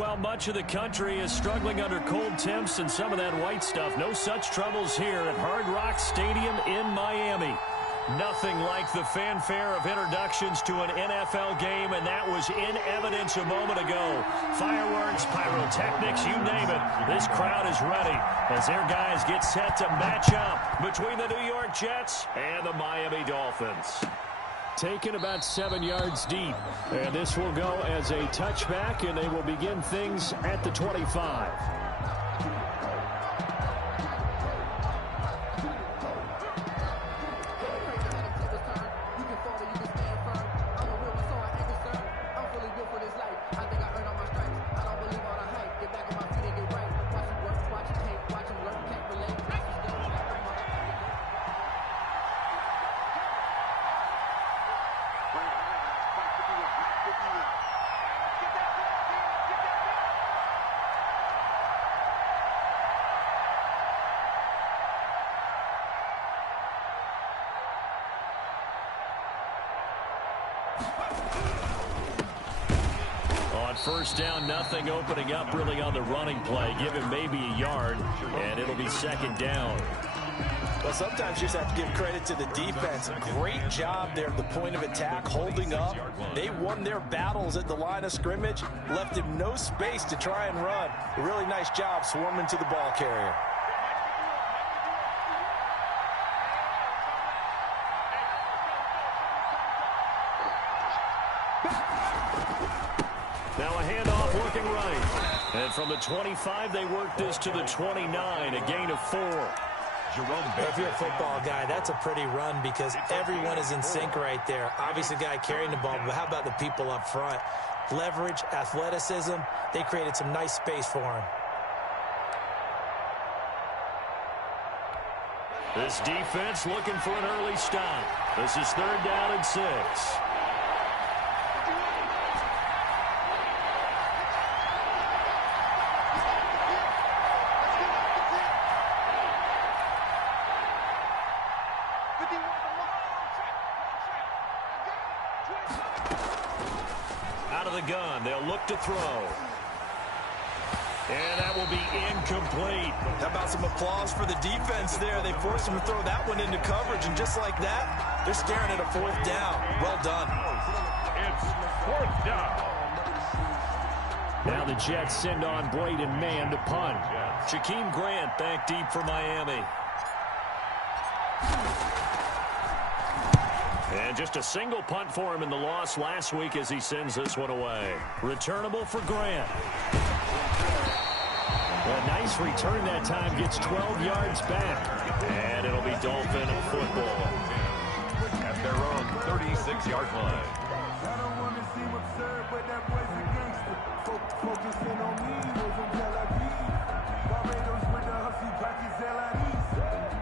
Well, much of the country is struggling under cold temps and some of that white stuff. No such troubles here at Hard Rock Stadium in Miami. Nothing like the fanfare of introductions to an NFL game, and that was in evidence a moment ago. Fireworks, pyrotechnics, you name it. This crowd is ready as their guys get set to match up between the New York Jets and the Miami Dolphins. Taken about 7 yards deep, and this will go as a touchback, and they will begin things at the 25. On first down, nothing opening up really on the running play. Give him maybe a yard, and it'll be second down. Well, sometimes you just have to give credit to the defense. Great job there at the point of attack, holding up. They won their battles at the line of scrimmage, left him no space to try and run. A really nice job swarming to the ball carrier. Now a handoff working right. And from the 25, they work this to the 29, a gain of 4. If you're a football guy, that's a pretty run because everyone is in sync right there. Obviously, the guy carrying the ball, but how about the people up front? Leverage, athleticism, they created some nice space for him. This defense looking for an early stop. This is 3rd down and 6. Out of the gun, they'll look to throw. And that will be incomplete. How about some applause for the defense there? They forced him to throw that one into coverage, and just like that, they're staring at a 4th down. Well done. It's 4th down. Now the Jets send on Braden Mann to punt. Jakeem Grant back deep for Miami. And just a single punt for him in the loss last week as he sends this one away. Returnable for Grant. A nice return that time, gets 12 yards back. And it'll be Dolphin football. At their own 36-yard line. I don't want to seem absurd, but that boy's a gangster. Focusing on me, was on Tel Aviv. Barbados with the hussy pockets, LIDs.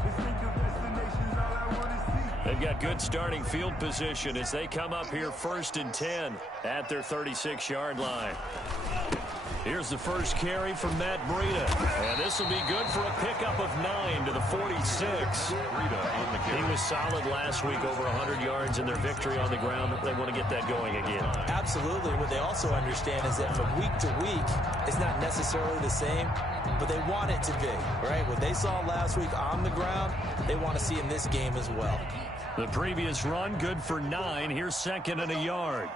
Distinctive destinations, all I want to see. They've got good starting field position as they come up here 1st and 10 at their 36-yard line. Here's the first carry from Matt Breida. And this will be good for a pickup of 9 to the 46. He was solid last week, over 100 yards in their victory on the ground. They want to get that going again. Absolutely. What they also understand is that from week to week, it's not necessarily the same, but they want it to be, right? What they saw last week on the ground, they want to see in this game as well. The previous run, good for 9. Here's 2nd and a yard.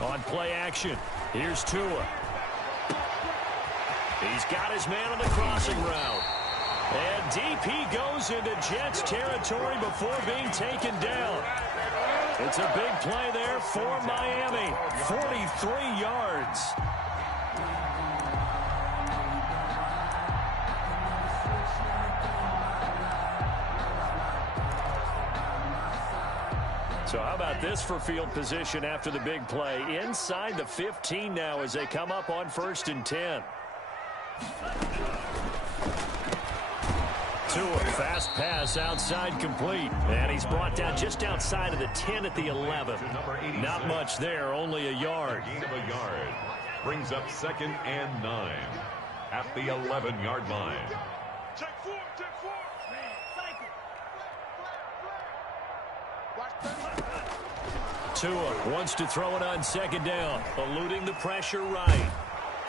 On play action, here's Tua. He's got his man on the crossing route. And deep he goes into Jets territory before being taken down. It's a big play there for Miami. 43 yards. So how about this for field position after the big play? Inside the 15 now as they come up on 1st and 10. Tua, fast pass outside complete. And he's brought down just outside of the 10 at the 11. Not much there, only a yard. Gain of a yard. Brings up 2nd and 9 at the 11-yard line. Check 4, check 4. Cycle. Tua wants to throw it on second down, eluding the pressure right.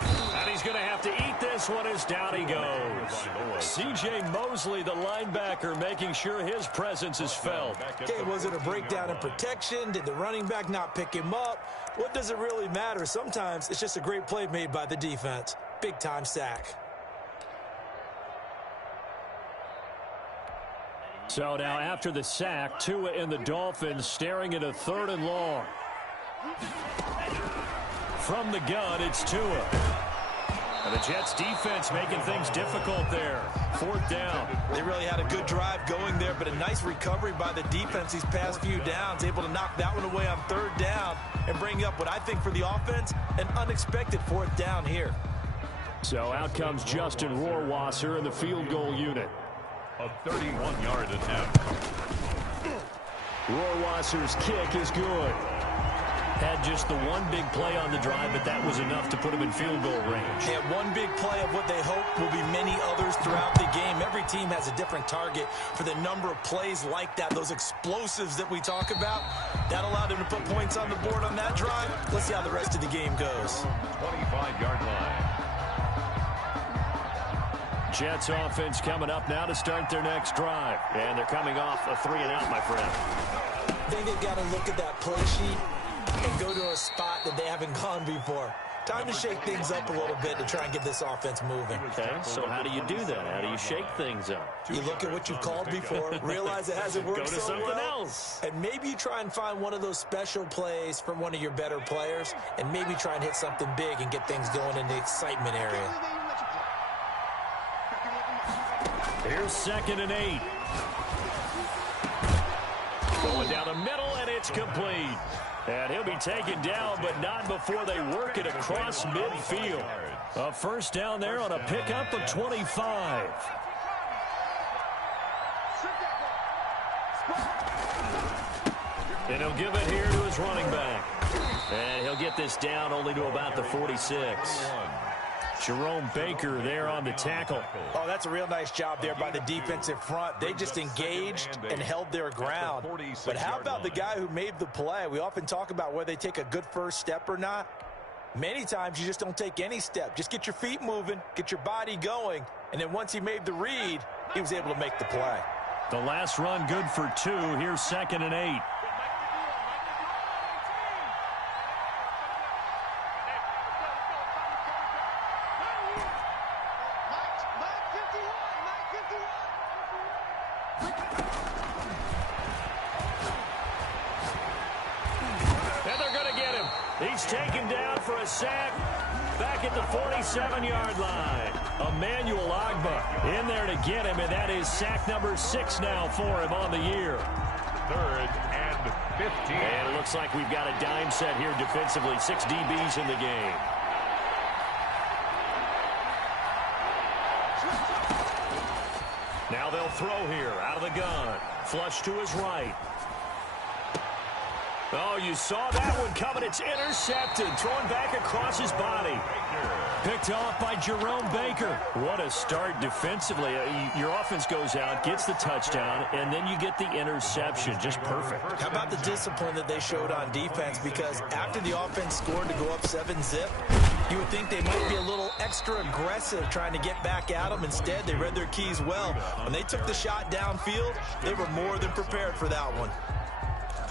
And he's going to have to eat this one as down he goes. C.J. Mosley, the linebacker, making sure his presence is felt. Okay, was it a breakdown in protection? Did the running back not pick him up? What does it really matter? Sometimes it's just a great play made by the defense. Big-time sack. So now after the sack, Tua and the Dolphins staring at a 3rd and long. From the gun, it's Tua. And the Jets defense making things difficult there. 4th down. They really had a good drive going there, but a nice recovery by the defense these past few downs. Able to knock that one away on 3rd down and bring up what I think for the offense, an unexpected 4th down here. So out comes Justin Rohrwasser in the field goal unit. A 31-yard attempt. Rohrwasser's kick is good. Had just the one big play on the drive, but that was enough to put him in field goal range. They had one big play of what they hope will be many others throughout the game. Every team has a different target for the number of plays like that, those explosives that we talk about. That allowed them to put points on the board on that drive. Let's see how the rest of the game goes. 25-yard line. Jets offense coming up now to start their next drive. And they're coming off a 3-and-out, my friend. I think they've got to look at that play sheet and go to a spot that they haven't gone before. Time to shake things up a little bit to try and get this offense moving. Okay, so how do you do that? How do you shake things up? You look at what you've called before, realize it hasn't worked Go to so something well, else. and maybe you try and find one of those special plays from one of your better players, and maybe try and hit something big and get things going in the excitement area. Here's 2nd and 8. Going down the middle, and it's complete. And he'll be taken down, but not before they work it across midfield. A 1st down there on a pickup of 25. And he'll give it here to his running back. And he'll get this down only to about the 46. Jerome Baker there on the tackle. Oh, that's a real nice job there by the defensive front. They just engaged and held their ground. But how about the guy who made the play? We often talk about whether they take a good first step or not. Many times you just don't take any step. Just get your feet moving, get your body going, and then once he made the read, he was able to make the play. The last run good for 2. Here's 2nd and 8. He's taken down for a sack back at the 47-yard line. Emmanuel Ogbah in there to get him, and that is sack number 6 now for him on the year. 3rd and 15. And it looks like we've got a dime set here defensively. 6 DBs in the game. Now they'll throw here out of the gun. Flush to his right. Oh, you saw that one coming. It's intercepted. Thrown back across his body. Picked off by Jerome Baker. What a start defensively. Your offense goes out, gets the touchdown, and then you get the interception. Just perfect. How about the discipline that they showed on defense? Because after the offense scored to go up 7-zip, you would think they might be a little extra aggressive trying to get back at them. Instead, they read their keys well. When they took the shot downfield, they were more than prepared for that one.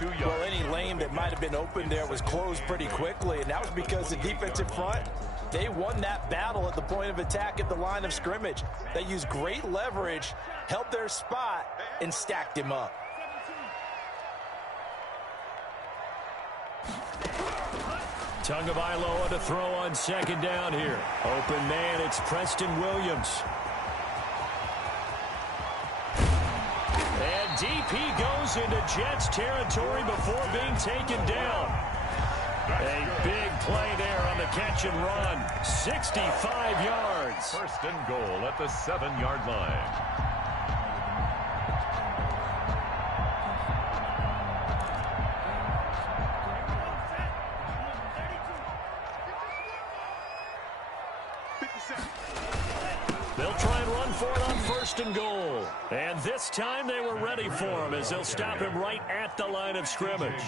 Well, any lane that might have been open there was closed pretty quickly, and that was because the defensive front, they won that battle at the point of attack at the line of scrimmage. They used great leverage, held their spot, and stacked him up. Tagovailoa to throw on 2nd down here. Open man, it's Preston Williams. DP goes into Jets territory before being taken down. A big play there on the catch and run. 65 yards. 1st and goal at the 7-yard line. They'll try and run for it on 1st first and goal. And this time they were ready for him as they'll stop him right at the line of scrimmage.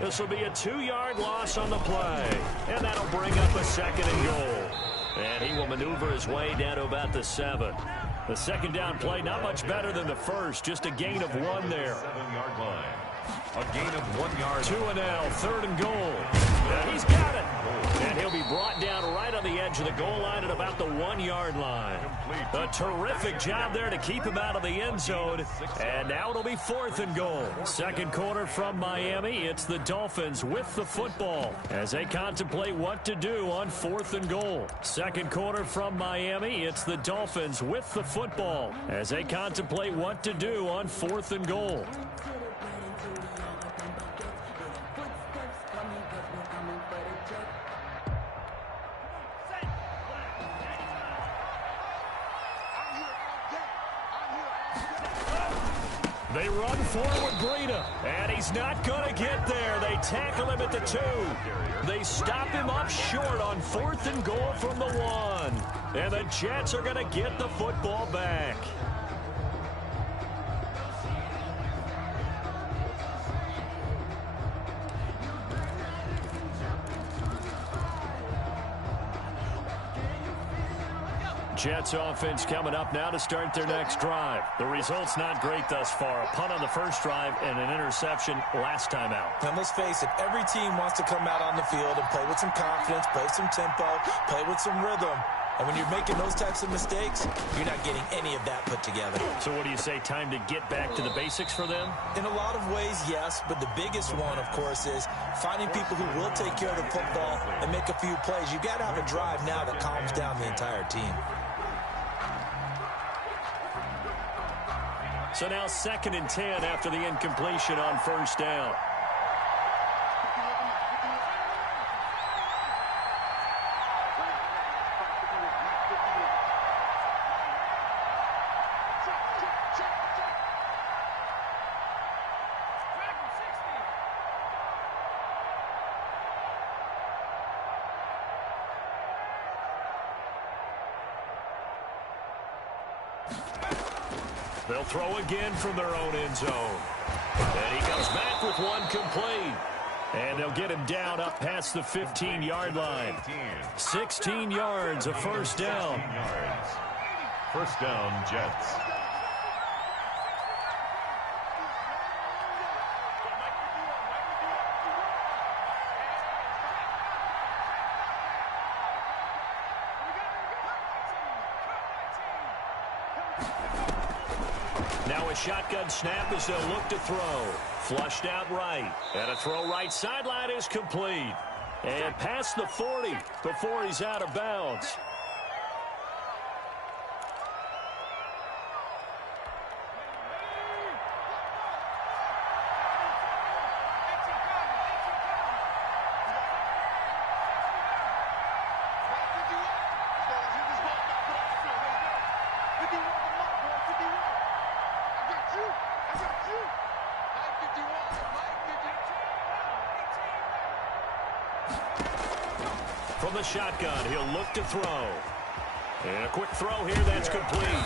This will be a 2-yard loss on the play. And that'll bring up a second and goal. And he will maneuver his way down to about the 7. The second down play, not much better than the first. Just a gain of 1 there. 7-yard line. A gain of 1 yard. 2 and now, third and goal. And he's got it. And he'll be brought down right on the edge of the goal line at about the 1-yard line. A terrific job there to keep him out of the end zone. And now it'll be 4th and goal. Second quarter from Miami. It's the Dolphins with the football as they contemplate what to do on 4th and goal. Second quarter from Miami. It's the Dolphins with the football as they contemplate what to do on 4th and goal. They run forward, Breida, and he's not going to get there. They tackle him at the 2. They stop him up short on 4th and goal from the 1. And the Jets are going to get the football back. Jets offense coming up now to start their next drive. The result's not great thus far. A punt on the first drive and an interception last time out. And let's face it, every team wants to come out on the field and play with some confidence, play with some tempo, play with some rhythm. And when you're making those types of mistakes, you're not getting any of that put together. So what do you say, time to get back to the basics for them? In a lot of ways, yes, but the biggest one, of course, is finding people who will take care of the football and make a few plays. You've got to have a drive now that calms down the entire team. So now 2nd and 10 after the incompletion on first down. They'll throw again from their own end zone. And he comes back with one complete. And they'll get him down up past the 15-yard line. 16 yards, a first down. First down, Jets. Now a shotgun snap as they'll look to throw. Flushed out right. And a throw right sideline is complete. And past the 40 before he's out of bounds. From the shotgun, he'll look to throw. And a quick throw here, that's complete.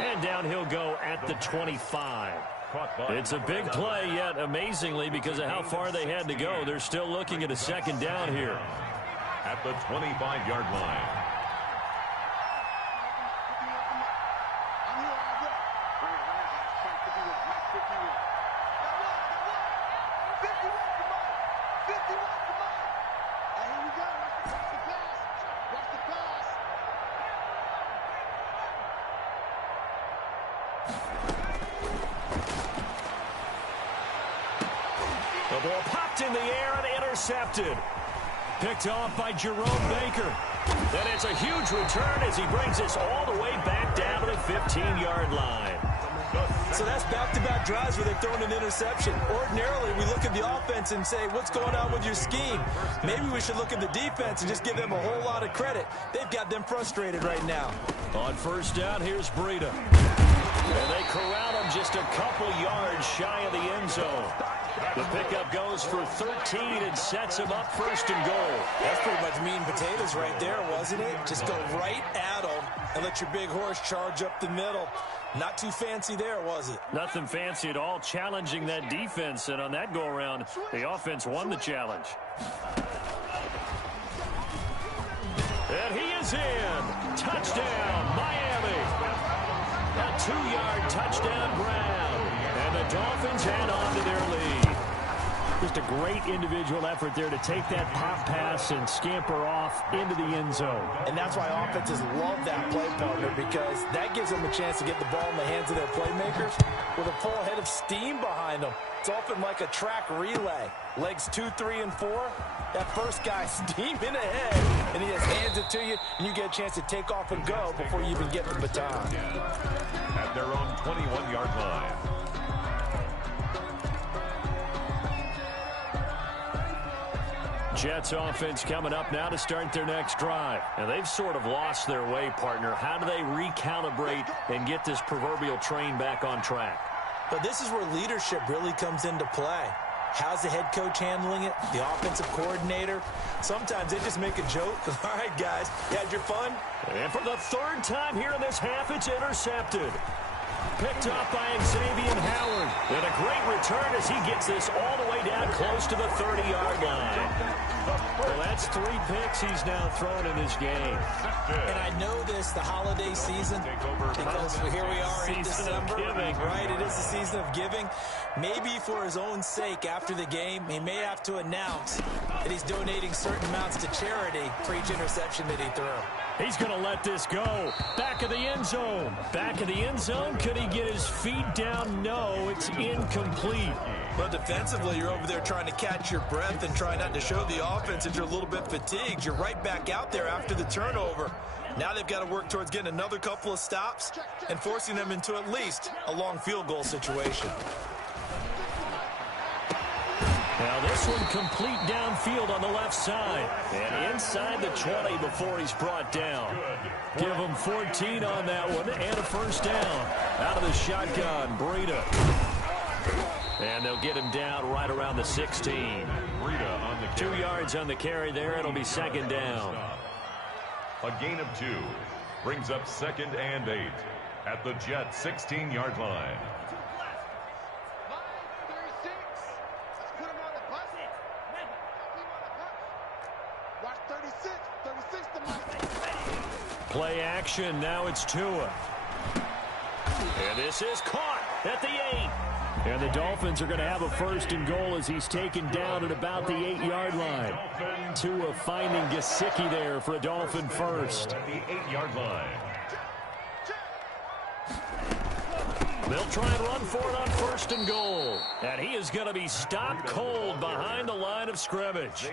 And down he'll go at the 25. It's a big play, yet amazingly, because of how far they had to go, they're still looking at a second down here. At the 25-yard line. The ball popped in the air and intercepted. Picked off by Jerome Baker. And it's a huge return as he brings us all the way back down to the 15-yard line. So that's back-to-back drives where they've thrown an interception. Ordinarily, we look at the offense and say, what's going on with your scheme? Maybe we should look at the defense and just give them a whole lot of credit. They've got them frustrated right now. On first down, here's Breida. And they corral him just a couple yards shy of the end zone. The pickup goes for 13 and sets him up first and goal. That's pretty much meat and potatoes right there, wasn't it? Just go right at him, and let your big horse charge up the middle. Not too fancy there, was it? Nothing fancy at all, challenging that defense, and on that go-around, the offense won the challenge. And he is in. Touchdown, Miami. A 2-yard touchdown grab, and the Dolphins head on to their lead. Just a great individual effort there to take that pop pass and scamper off into the end zone. And that's why offenses love that play, partner, because that gives them a chance to get the ball in the hands of their playmakers with a full head of steam behind them. It's often like a track relay. Legs 2, 3, and 4. That first guy steaming ahead, and he just hands it to you, and you get a chance to take off and go before you even get the baton. At their own 21-yard line. Jets offense coming up now to start their next drive. And they've sort of lost their way, partner. How do they recalibrate and get this proverbial train back on track? But this is where leadership really comes into play. How's the head coach handling it? The offensive coordinator? Sometimes they just make a joke. All right, guys, you had your fun? And for the third time here in this half, it's intercepted. Picked up by Xavier Howard. And a great return as he gets this all the way down close to the 30-yard line. Well, that's 3 picks he's now thrown in this game. And I know this, the holiday season, because here we are in December. Right, it is the season of giving. Maybe for his own sake, after the game, he may have to announce that he's donating certain amounts to charity for each interception that he threw. He's going to let this go. Back of the end zone. Back of the end zone. Could he get his feet down? No, it's incomplete. But defensively, you're over there trying to catch your breath and try not to show the offense that you're a little bit fatigued. You're right back out there after the turnover. Now they've got to work towards getting another couple of stops and forcing them into at least a long field goal situation. Now this one complete downfield on the left side. And inside the 20 before he's brought down. Give him 14 on that one and a first down. Out of the shotgun, Breida. And they'll get him down right around the 16. Breida on the 2 yards on the carry there. It'll be second down. A gain of 2 brings up 2nd and 8 at the Jets 16-yard line. Play action. Now it's Tua. And this is caught at the 8. And the Dolphins are going to have a first and goal as he's taken down at about the 8-yard line. Tua finding Gesicki there for a Dolphin first. At the 8-yard line. They'll try and run for it on first and goal. And he is going to be stopped cold behind the line of scrimmage.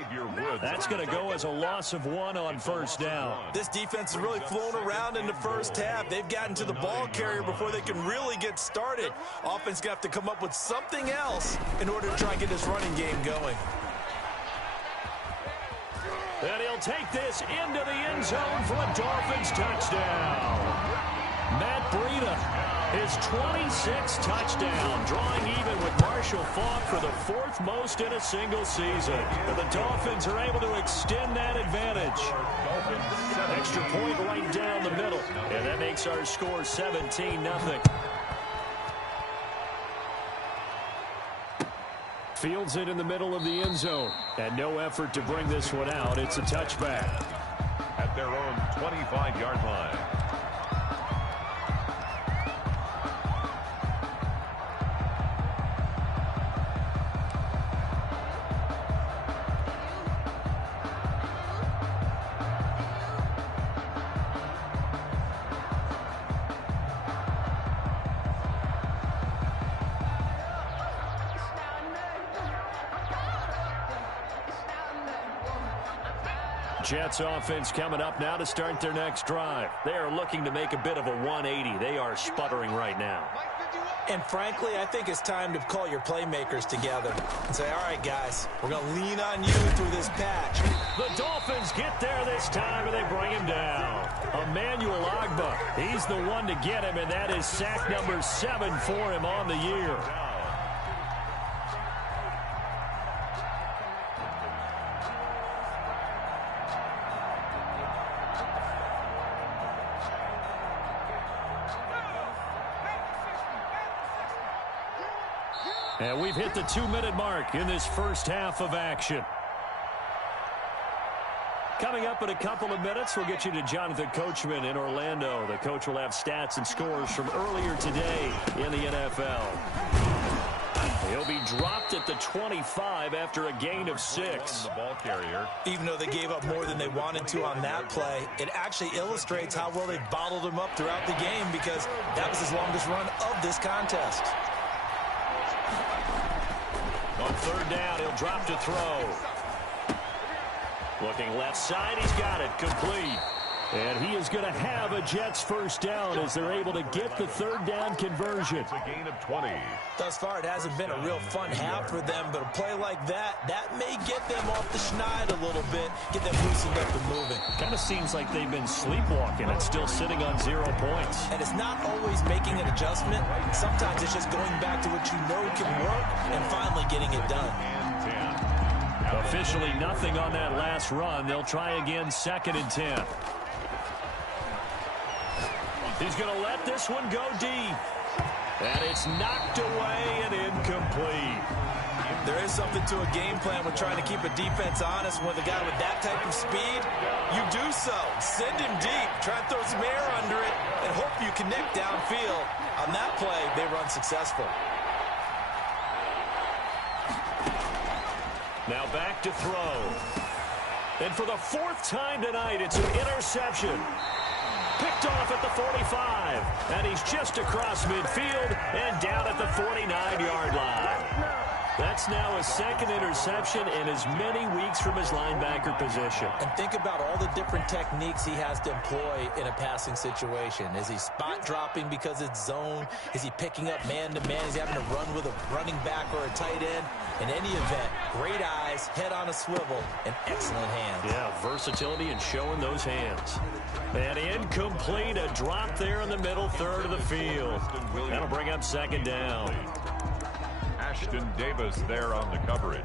That's going to go as a loss of 1 on first down. This defense has really flown around in the first half. They've gotten to the ball carrier before they can really get started. Offense going to have to come up with something else in order to try and get this running game going. And he'll take this into the end zone for a Dolphins touchdown. Matt Breida. His 26th touchdown, drawing even with Marshall Faulk for the 4th most in a single season. And the Dolphins are able to extend that advantage. Extra point right down the middle. And that makes our score 17-0. Fields it in the middle of the end zone. And no effort to bring this one out. It's a touchback. At their own 25-yard line. Jets offense coming up now to start their next drive. They are looking to make a bit of a 180. They are sputtering right now. And frankly, I think it's time to call your playmakers together and say, all right, guys, we're going to lean on you through this patch. The Dolphins get there this time, and they bring him down. Emmanuel Ogbah, he's the one to get him, and that is sack number 7 for him on the year. And we've hit the 2-minute mark in this first half of action. Coming up in a couple of minutes, we'll get you to Jonathan Coachman in Orlando. The coach will have stats and scores from earlier today in the NFL. He'll be dropped at the 25 after a gain of 6. The ball carrier. Even though they gave up more than they wanted to on that play, it actually illustrates how well they bottled him up throughout the game, because that was his longest run of this contest. On third down, he'll drop to throw. Looking left side, he's got it, complete. And he is going to have a Jets first down as they're able to get the third down conversion. It's a gain of 20. Thus far, it hasn't been a real fun half for them, but a play like that may get them off the schneid a little bit, get them loosened up and moving. Kind of seems like they've been sleepwalking and still sitting on 0 points. And it's not always making an adjustment. Sometimes it's just going back to what you know can work and finally getting it done. And 10. Officially nothing on that last run. They'll try again, 2nd and 10. He's going to let this one go deep. And it's knocked away and incomplete. There is something to a game plan with trying to keep a defense honest. With a guy with that type of speed, you do so. Send him deep. Try and throw some air under it and hope you connect downfield. On that play, they run successful. Now back to throw. And for the 4th time tonight, it's an interception. Picked off at the 45. And he's just across midfield and down at the 49-yard line. That's now his 2nd interception in as many weeks from his linebacker position. And think about all the different techniques he has to employ in a passing situation. Is he spot dropping because it's zone? Is he picking up man-to-man? Is he having to run with a running back or a tight end? In any event, great eyes, head on a swivel, and excellent hands. Yeah, versatility and showing those hands. And incomplete, a drop there in the middle third of the field. That'll bring up 2nd down. Ashton Davis there on the coverage.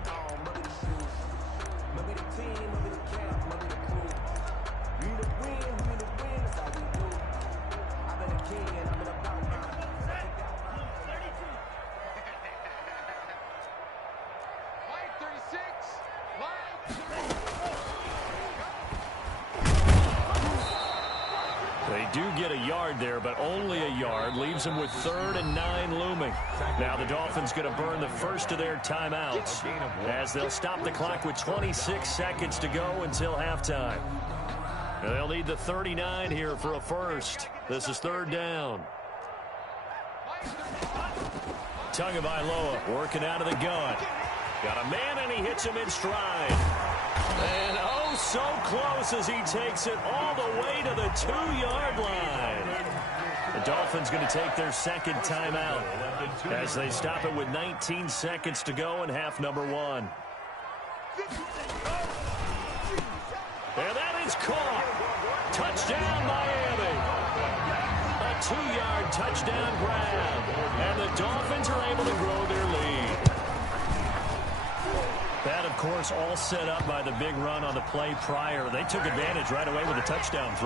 They do get a yard there, but only a yard. Leaves them with 3rd and 9 looming. Now the Dolphins going to burn the first of their timeouts as they'll stop the clock with 26 seconds to go until halftime. And they'll need the 39 here for a first. This is 3rd down. Tagovailoa working out of the gun. Got a man, and he hits him in stride. And oh, so close as he takes it all the way to the 2-yard line. The Dolphins going to take their 2nd timeout as they stop it with 19 seconds to go in half number 1. And that is caught. Touchdown, Miami. A 2-yard touchdown grab. And the Dolphins are able to grow their lead. That, of course, all set up by the big run on the play prior. They took advantage right away with a touchdown throw.